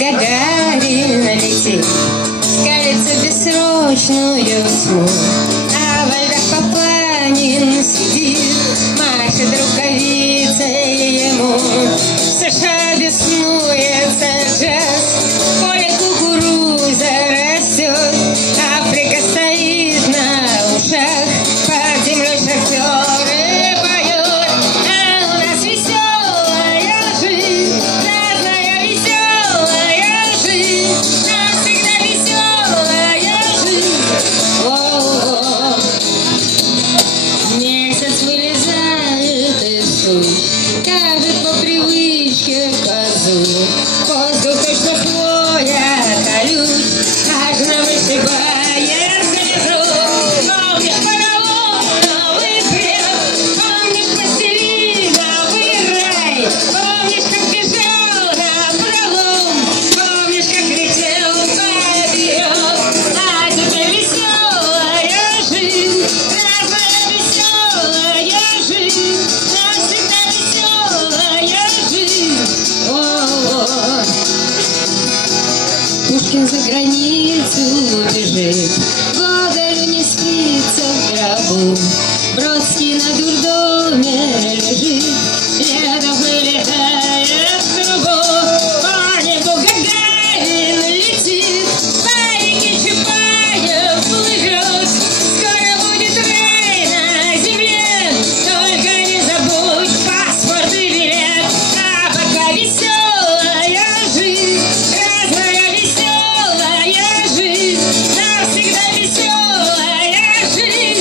Гагарин летит, скалится бессрочную тьму, а во льдах Папанин сидит, машет рукавицей ему. В США беснуется джаз, в поле кукуруза растет, Африка стоит на ушах, под землей шахтеры поют, а у нас веселая жизнь, разная веселая жизнь, навсегда веселая жизнь. О-о-о. Месяц вылезает из туч, кажет по привычке козу, воздух точно хвоя колюч, аж нам вышибает внизу. Помнишь фараоновый бред, помнишь пластилиновый рай, помнишь, как бежал напролом, помнишь, как летел вперед, а теперь веселая жизнь, разная веселая жизнь, навсегда веселая жизнь. О-о-о. Пушкин за границу бежит, Гоголю не спится в гробу, Бродский на дурдоме лежит, Летов вылетает в трубу, по небу Гагарин летит, по реке Чапаев плывет, скоро будет рай на земле, только не забудь паспорт и билет, а пока веселая жизнь, разная веселая жизнь, навсегда веселая жизнь.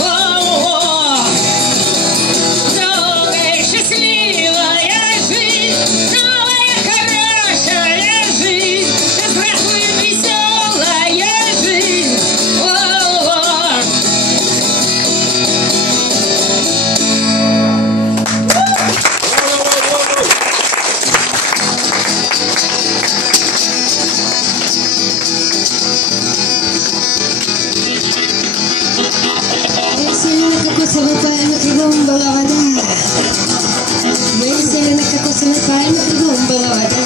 О-о-о. Долгая и счастливая жизнь, новая хорошая жизнь, да здравствует веселая жизнь. О-о-о. Висели на кокосовой пальме, кругом была вода. Мы висели на кокосовой пальме, кругом была вода.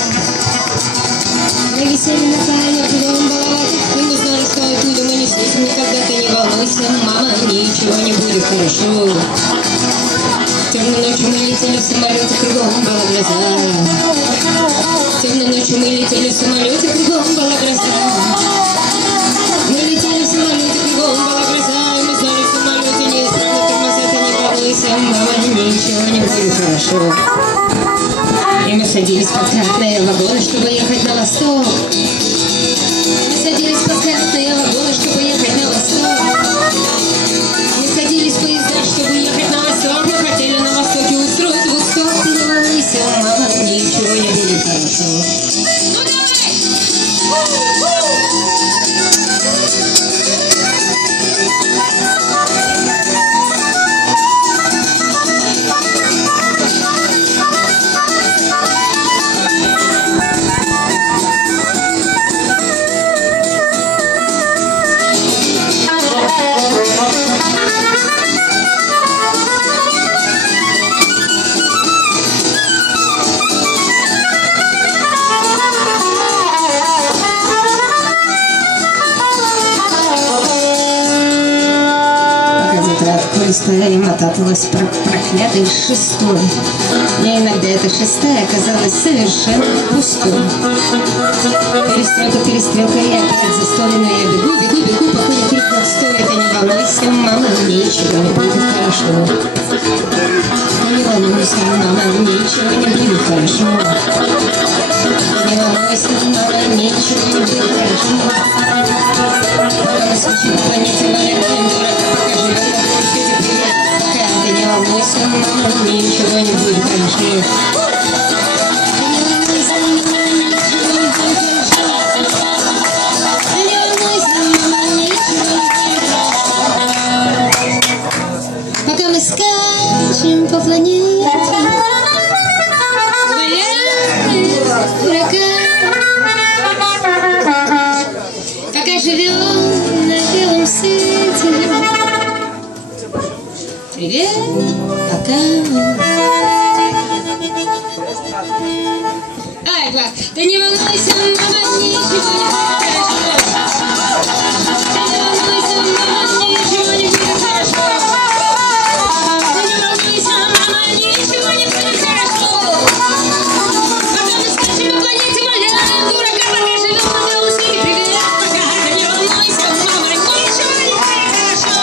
Мы висели на пальме, кругом была вода. И мы знали, что оттуда мы не слышим, никогда ты не волнуйся, мама, ничего не будет хорошо. Темной ночью мы летели в самолете, кругом была гроза. Темной ночью мы летели в самолете, кругом была гроза. Мы летели в самолете, кругом была гроза, и мы знали, в самолете неисправны тормоза, ты не волнуйся, мама, ничего не будет хорошо. И мы садились в подкатные вагоны, чтобы ехать на восток. Мы садились в подкатные вагоны, чтобы ехать на восток. Мы садились в поезда, чтобы ехать на восток. Мы хотели на востоке устроить восток. Ты не волнуйся, мама, ничего не будет хорошо. Ну давай! И мотаталась проклятой шестой. Мне иногда эта шестая казалась совершенно пустой. Перестрелка, и опять застой, но я бегу, пока не крикнут стой. Ты не волнуйся, мама, ничего не будет хорошо. Ты не волнуйся, мама, ничего не будет хорошо. Ты не волнуйся, мама, ничего не будет хорошо. Пока мы скучим по планете, валяем дурака, пока живем на поле привет. Ты не волнуйся, мама, ничего не будет хорошо. Ты не волнуйся, мама, ничего не будет хорошо. Ты не волнуйся, мама, ничего не будет хорошо. Пока мы скачем по планете, валяем дурака, пока живем на белом свете. Привет, пока. Ай, Влад. Ты не волнуйся, мама, ничего не будет хорошо. Ты не волнуйся, мама, ничего не будет хорошо. Ты не волнуйся, мама, ничего не будет хорошо. Пока мы скачем по планете, валяем дурака, пока живем на узких привет. Пока ты не волнуйся, мама, ничего не будет хорошо.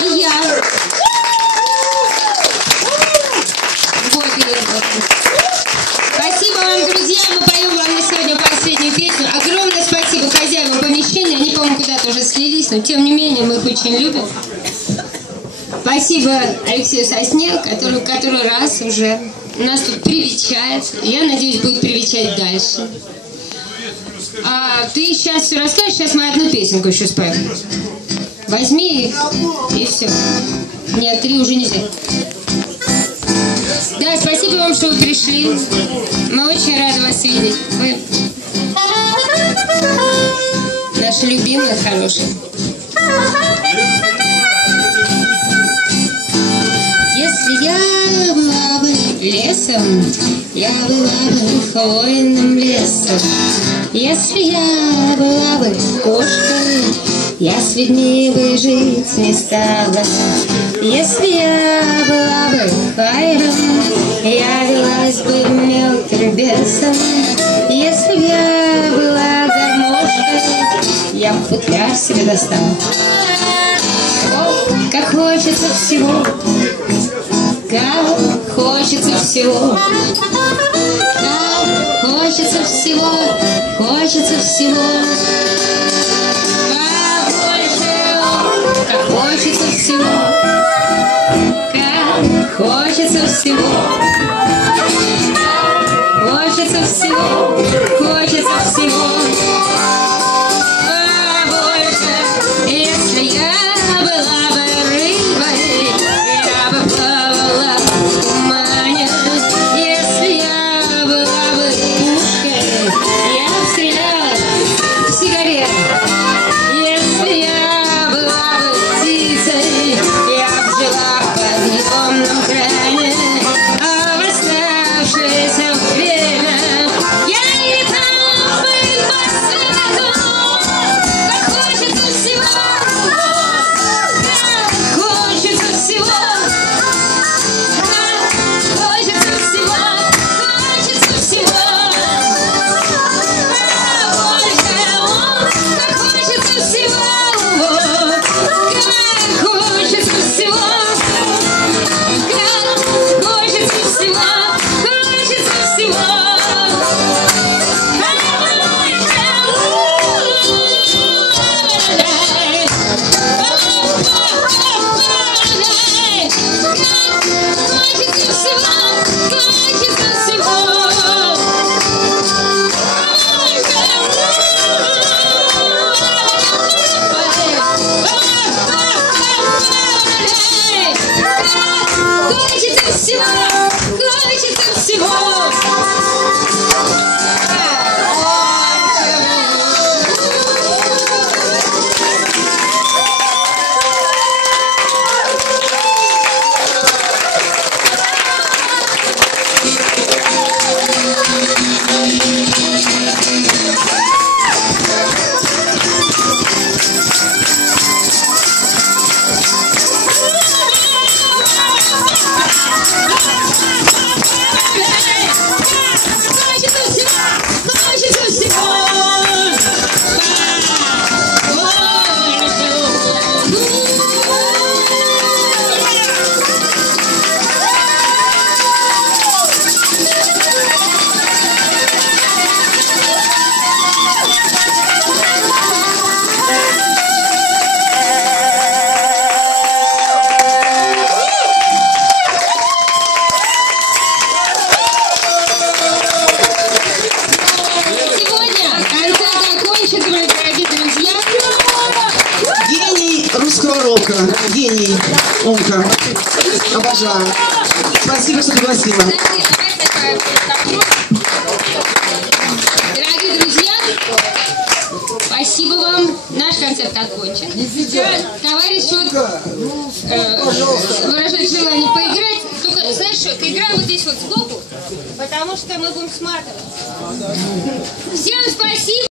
И я. Вот и это. Спасибо вам, друзья. Мы поем вам на сегодня последнюю песню. Огромное спасибо хозяевам помещения. Они, по-моему, куда-то уже слились, но тем не менее мы их очень любим. Спасибо Алексею Сосне, который в который раз уже нас тут привечает. Я надеюсь, будет привечать дальше. А ты сейчас все расскажешь, сейчас мы одну песенку еще споем. Возьми их, и все. Нет, 3 уже нельзя. Да, спасибо вам, что вы пришли. Мы очень рады вас видеть. Вы наши любимые, хорошие. Если я была бы лесом, я была бы хвойным лесом. Если я была бы кошкой, я с людьми бы жить не стала. Если я была бы хайром, я велась бы мелким бесом. Если б я была гармошкой, я б футляр себе достала. О, как хочется всего, как хочется всего, как хочется всего, хочется всего. Как хочется всего, как хочется всего, хочется всего, хочется всего. А больше, если я была бы рыбой, я бы плавала в тумане. Если я была бы пушкой, я бы стреляла в сигареты. Если я была бы птицей, я б жила в подъемном кране, а в оставшееся время я летала бы по свету. Как хочется всего, как хочется всего, как хочется всего, хочется всего. Как хочется всего, как хочется всего, как хочется всего, хочется всего. Хочется всего, хочется всего. гений, умка. Обожаю. Спасибо, что пригласила. Дорогие друзья, спасибо вам. Наш концерт окончен. Товарищ выражает желание поиграть. Только, знаешь что, ты играй вот здесь вот сбоку, потому что мы будем сматывать. Всем спасибо.